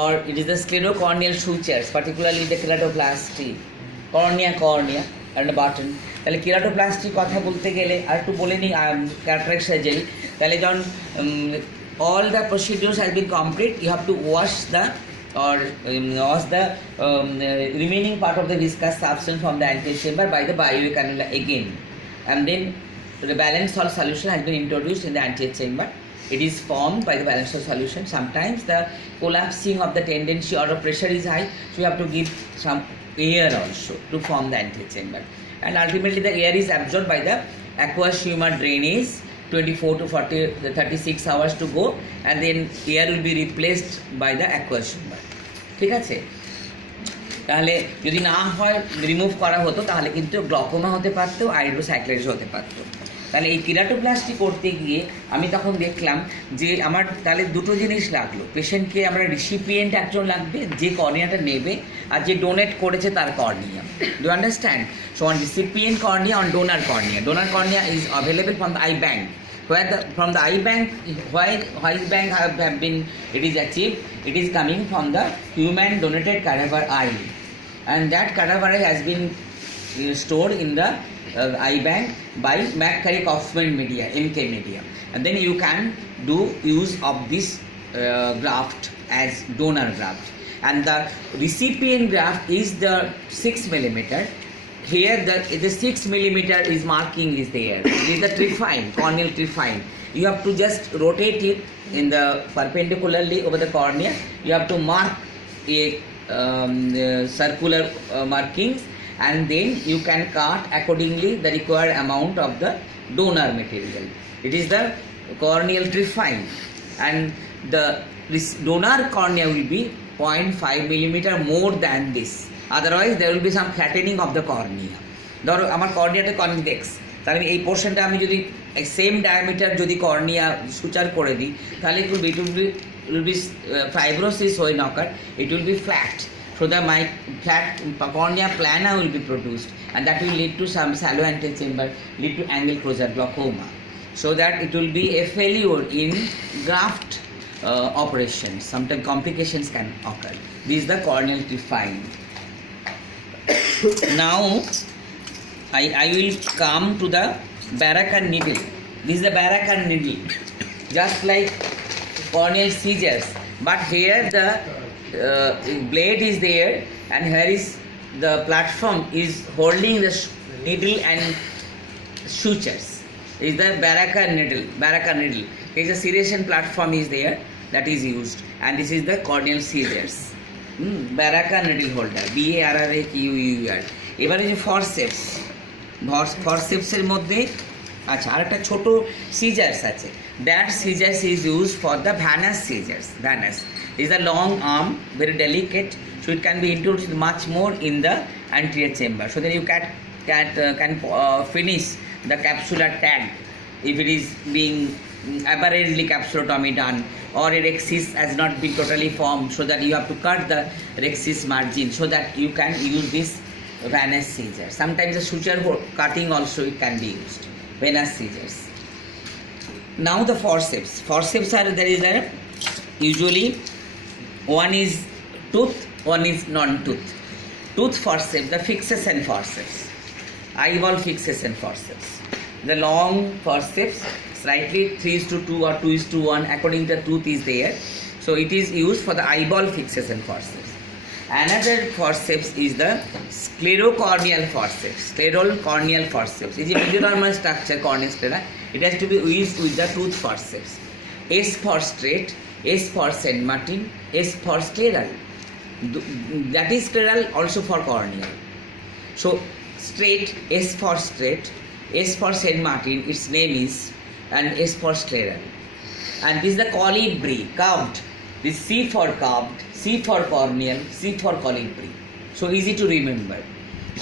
or it is the sclerocorneal sutures, particularly the keratoplasty, cornea and the button. তাহলে keratoplasty কথা বলতে গেলে আর একটু বলে নিই cataract surgery. তাহলে যখন all the procedures has been complete, you have to wash the remaining part of the viscous substance from the anterior chamber by the biocannula again, and then the balanced salt solution has been introduced in the anterior chamber. It is formed by the balanced salt solution. Sometimes the collapsing of the tendency or the pressure is high, so you have to give some air also to form the anterior chamber, and ultimately the air is absorbed by the aqueous humor drainage 24 to 36 hours to go, and then air will be replaced by the aqueous humor. ঠিক আছে, তাহলে যদি না হয় remove করা হতো তাহলে কিন্তু গ্লকোমা হতে পারতো, হাইড্রোসাইক্লাইটিস হতে পারতো। তাহলে এই কেরাটোপ্লাস্টি করতে গিয়ে আমি তখন দেখলাম যে আমার তাহলে দুটো জিনিস লাগলো, পেশেন্টকে আমরা রিসিপিয়েন্ট একজন লাগবে যে কর্নিয়াটা নেবে, আর যে ডোনেট করেছে তার cornea. Do understand? So on recipient cornea, on donor cornea is available from the eye bank, where from the eye bank, why bank have been it is achieved, it is coming from the human donated cadaver eye, and that cadaver has been stored in the eye bank by McCurry-Kaufman media, MK media, and then you can do use of this graft as donor graft, and the recipient graft is the 6 millimeter. Here the 6 millimeter is marking is there. It is the trifine, corneal trifine. You have to just rotate it in the perpendicularly over the cornea. You have to mark a circular markings, and then you can cut accordingly the required amount of the donor material. It is the corneal trifine, and the donor cornea will be 0.5 millimeter more than this. Otherwise there will be some flattening of the cornea. ধরো আমার কর্নিয়াটা convex, তাহলে এই পোর্শনটা আমি যদি same diameter যদি cornea suture করে দিই তাহলে it will be fibrosis হয়ে knocker, it will be flat, so the my flat cornea plana will be produced, and that will lead to some shallow anterior chamber, lead to angle closure glaucoma, so that it will be a failure in graft operations. Sometimes complications can occur. This is the corneal trifine. Now I will come to the Barracan needle. This is the Barracan needle, just like corneal scissors, but here the blade is there, and here is the platform is holding the needle and sutures. This is the Barracan needle. There is a serration platform is there that is used, and this is the corneal scissors. Barracan needle holder, BARRAQUER. এবারে যে ফরসেপসের মধ্যে আচ্ছা আরেকটা ছোট scissors আছে, that scissors is use for the Vannas scissors. Vannas is a long arm, very delicate, so it can be introduced much more in the anterior chamber, so that you can finish the capsular tag if it is being aberrantly capsulotomy done, or a rhexis has not been totally formed, so that you have to cut the rhexis margin so that you can use this venous scissors. Sometimes the suture cutting also it can be used, venous scissors. Now the forceps are there is a usually one is tooth, one is non-tooth. Tooth forceps, the fixation forceps, eyeball fixation forceps. The long forceps, slightly 3:2 or 2:1 according to the tooth is there, so it is used for the eyeball fixation forceps. Another forceps is the sclerocorneal forceps. Is a mesodermal structure, cornea sclera. It has to be used with the tooth forceps. S for straight, S for St. Martin, S for scleral. That is scleral also for corneal. So straight, S for straight, S for St. Martin, its name is, and S for scleral. And this is the colibri, curved. This C for curved, C for corneal, C for colibri. So easy to remember.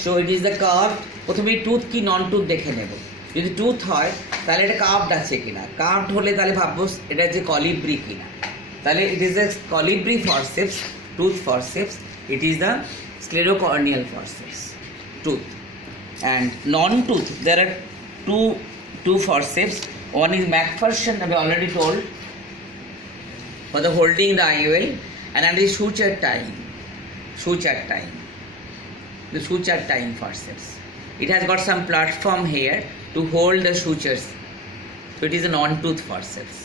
So it is the curved. প্রথমে tooth কি নন tooth দেখে নেব। যদি tooth হয় তাহলে এটা curved আছে কিনা, কার্ভড হলে তাহলে ভাববো এটা হচ্ছে কলিব্রি কিনা। তাহলে it is the Colibri forceps, tooth forceps. It is the sclerocorneal forceps, tooth. And non-tooth, there are two forceps. One is McPherson, I have already told, for the holding the IOL, And under the suture tying, the suture tying forceps. It has got some platform here to hold the sutures. So it is a non-tooth forceps.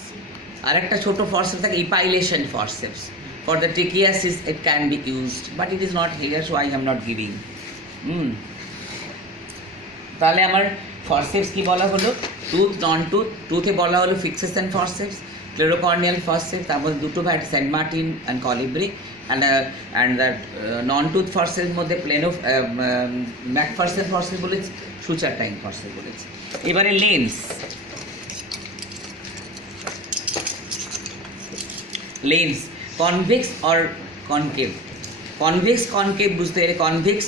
আরেকটা ছোট forceps like epilation forceps. For the trichiasis it can be used, but it is not here, so I am not giving. তাহলে আমার forceps কি বলা হলো? Tooth, নন tooth. টুথে বলা হলো fixation forceps, ক্লেরোকর্নিয়াল forceps, তার মধ্যে দুটো variety, Saint Martin and Colibri. And that non tooth ফরসেপের মধ্যে প্লেনো ম্যাকফারসন ফরসেপ বলেছি, সুচার টাইম ফরসেপ বলেছি। এবারে lens convex or concave. Convex concave বুঝতে গেলে convex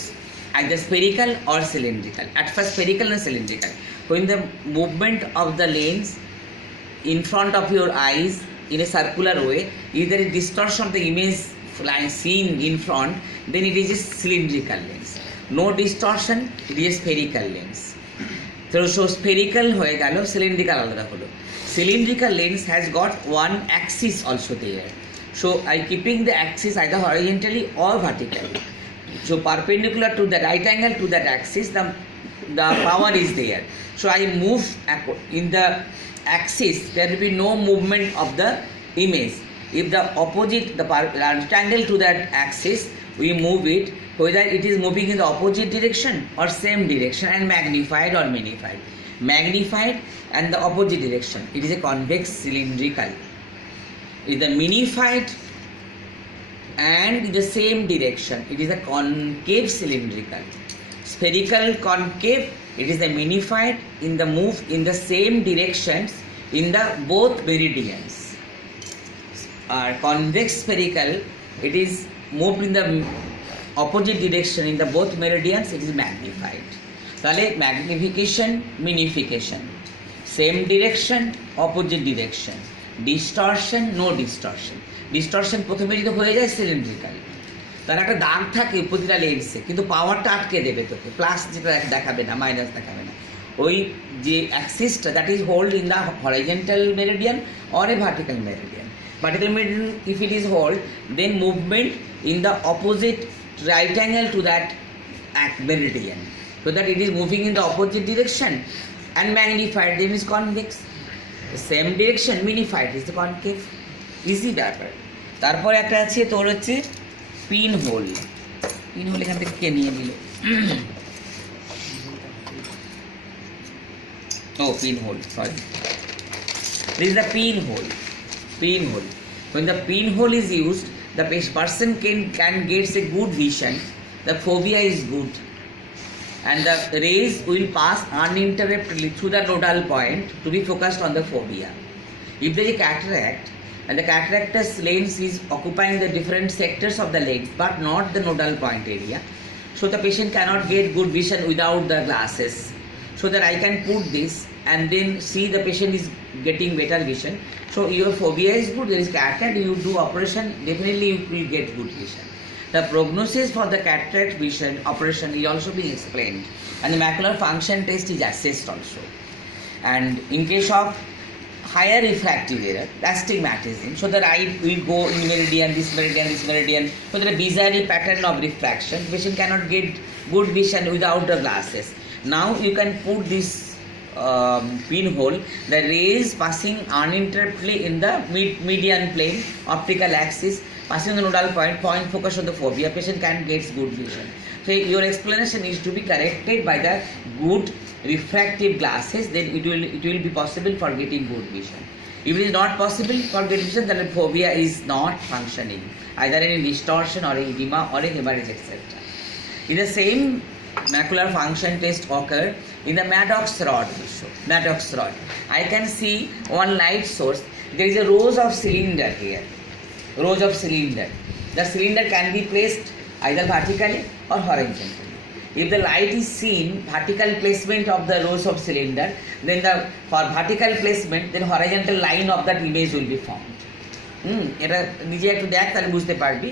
either spherical or cylindrical. At first spherical and cylindrical. When the movement of the lens in front of your eyes in a circular way, either a distortion of the image seen in front, then it is a cylindrical lens. No distortion, it is a spherical lens. So spherical হয়ে গেল, cylindrical আলাদা হলো। Cylindrical lens has got one axis also there. So I keeping the axis either horizontally or vertically. So perpendicular to the right angle to that axis, the power is there. So I move in the axis, there will be no movement of the image. If the opposite, the right angle to that axis, we move it, whether it is moving in the opposite direction or same direction, and magnified or minified. Magnified and the opposite direction, it is a convex cylindrical. If the minified and in the same direction, it is a concave cylindrical. Spherical concave, it is a minified in the move in the same directions in the both meridians. Convex spherical, it is moved in the opposite direction in the both meridians, it is magnified. তাহলে magnification, minification, same direction, opposite direction, distortion, no distortion. Distortion প্রথমে যদি হয়ে যায় cylindrical, তার একটা দাগ থাকে প্রতিটা লেন্সে, কিন্তু পাওয়ারটা আটকে দেবে তোকে, প্লাস যেটা দেখাবে না, মাইনাস দেখাবে না। ওই যে অ্যাক্সিসটা that is hold in the horizontal meridian or a vertical meridian. Vertical meridian if it is hold, then movement in the opposite right angle to that meridian, so that it is moving in the opposite direction and magnified, then is convex. Same direction minified is the concave. Easy ব্যাপার। তারপরে একটা আছে তোর হচ্ছে pin whole. Pin whole এখান থেকে কে নিয়ে নিল? Pin hole, sorry. This is the pin hole. When the pin hole is used, the person can get a good vision. The phobia is good, and the rays will pass uninterruptedly through the nodal point to be focused on the phobia. If there is a cataract, and the cataractous lens is occupying the different sectors of the lens but not the nodal point area, so the patient cannot get good vision without the glasses. So that I can put this and then see the patient is getting better vision. So your phobia is good, there is cataract, you do operation, definitely you will get good vision. The prognosis for the cataract vision operation is also being explained, and the macular function test is assessed also. And in case of higher refractive error, astigmatism, so the eye will go in meridian, this meridian, so there is a bizarre pattern of refraction, patient cannot get good vision without the glasses. Now you can put this pinhole, the rays passing uninterruptedly in the median plane, optical axis, passing the nodal point focus on the phobia, patient can get good vision. So your explanation is to be corrected by the good refractive glasses, then it will be possible for getting good vision. If it is not possible for good vision, then the phobia is not functioning, either any distortion or edema or a hemorrhage, etc. In the same macular function test occur in the Maddox rod also. Maddox rod, I can see one light source, there is a rows of cylinder here, rows of cylinder. The cylinder can be placed either vertically or horizontally. If the light is seen, vertical placement of the rows of cylinder, then for vertical placement, then horizontal line of that image will be formed. এটা নিজে একটু দেখ, তাহলে বুঝতে পারবি।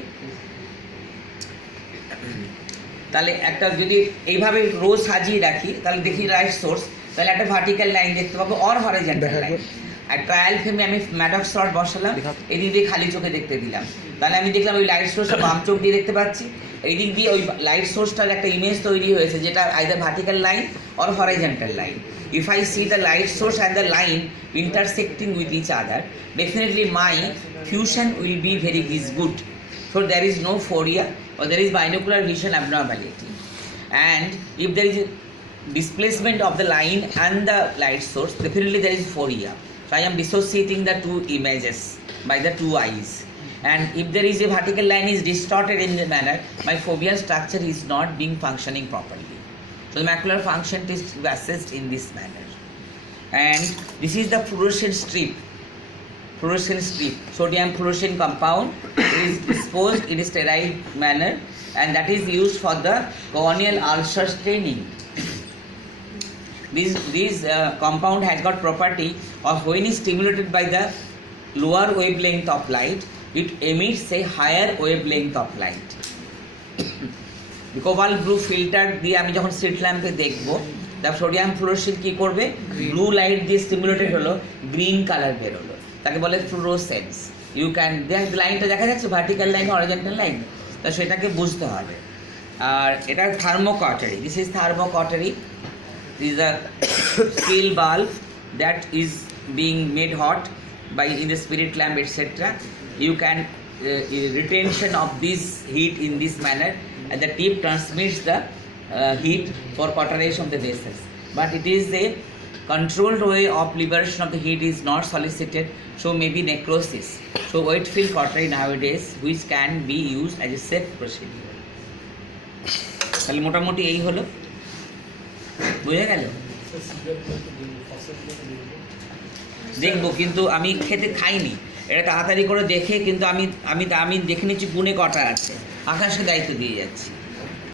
তাহলে একটা যদি এইভাবে রোজ সাজিয়ে রাখি, তাহলে দেখি লাইট সোর্স, তাহলে একটা ভার্টিক্যাল লাইন দেখতে পাবো অর হরাইজন্টাল লাইন। আর ট্রায়াল ফ্রেমে আমি ম্যাডক্স রড বসালাম, এদিক দিয়ে খালি চোখে দেখতে দিলাম, তাহলে আমি দেখলাম ওই লাইট সোর্সটা বাম চোখ দিয়ে দেখতে পাচ্ছি, এই দিক দিয়ে ওই লাইট সোর্সটার একটা ইমেজ তৈরি হয়েছে যেটা either vertical line or horizontal line. If I see the light source and the line intersecting with each other, definitely my fusion will be very good. So there is no phoria or there is binocular vision abnormality. And if there is a displacement of the line and the light source, definitely there is phoria. So I am dissociating the two images by the two eyes. And if there is a vertical line is distorted in the manner, my foveal structure is not being functioning properly. So the macular function is assessed in this manner. And this is the fluorescent strip. Sodium fluorescent compound is disposed in a sterile manner, and that is used for the corneal ulcer staining. This compound has got property of when is stimulated by the lower wavelength of light, it emits a higher wavelength of light. Cobalt blue filter দিয়ে আমি যখন street ল্যাম্পে দেখবো, তার sodium fluorescent কী করবে, blue light দিয়ে stimulated হলো, green colour বেরোলো, তাকে বলে ফ্লুরোসেন্স। ইউ ক্যান লাইনটা দেখা যাচ্ছে ভার্টিক্যাল লাইন হরিজন্টাল লাইন, তা সেটাকে বুঝতে হবে। আর এটা thermocautery, this is thermocautery, this is a steel bulb that is being made hot by in the spirit lamp etc. You can retention of this heat in this manner, and the tip transmits the heat for cauterization of the vessels, but it is a controlled way of liberation of the heat is not solicited, so maybe necrosis. So wet-filled cautery nowadays which can be used as a safe procedure. তাহলে মোটামুটি এই হলো, বুঝে গেল? দেখবো, কিন্তু আমি খেতে খাইনি, এটা তাড়াতাড়ি করে দেখে, কিন্তু আমি দেখে নিচ্ছি গুণে কটা আছে, আকাশকে দায়িত্ব দিয়ে যাচ্ছি।